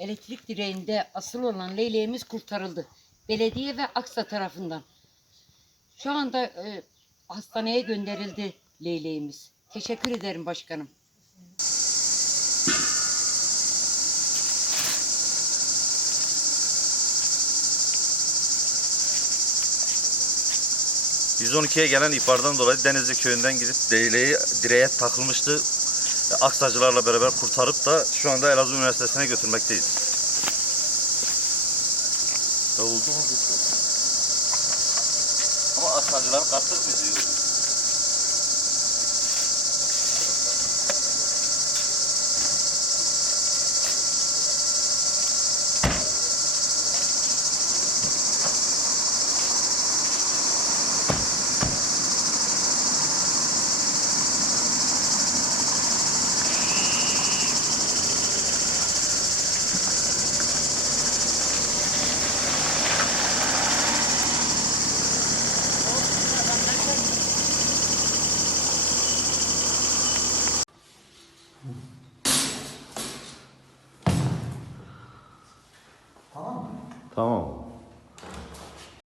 elektrik direğinde asılı olan leyleğimiz kurtarıldı. Belediye ve Aksa tarafından. Şu anda e, hastaneye gönderildi leyleğimiz. Teşekkür ederim başkanım. ...112'ye gelen ihbardan dolayı Denizli köyünden gidip direğe, direğe takılmıştı. Aksacılarla beraber kurtarıp da şu anda Elazığ Üniversitesi'ne götürmekteyiz. Davuldu mu Ama aksacılar kattık mı diyor. phone.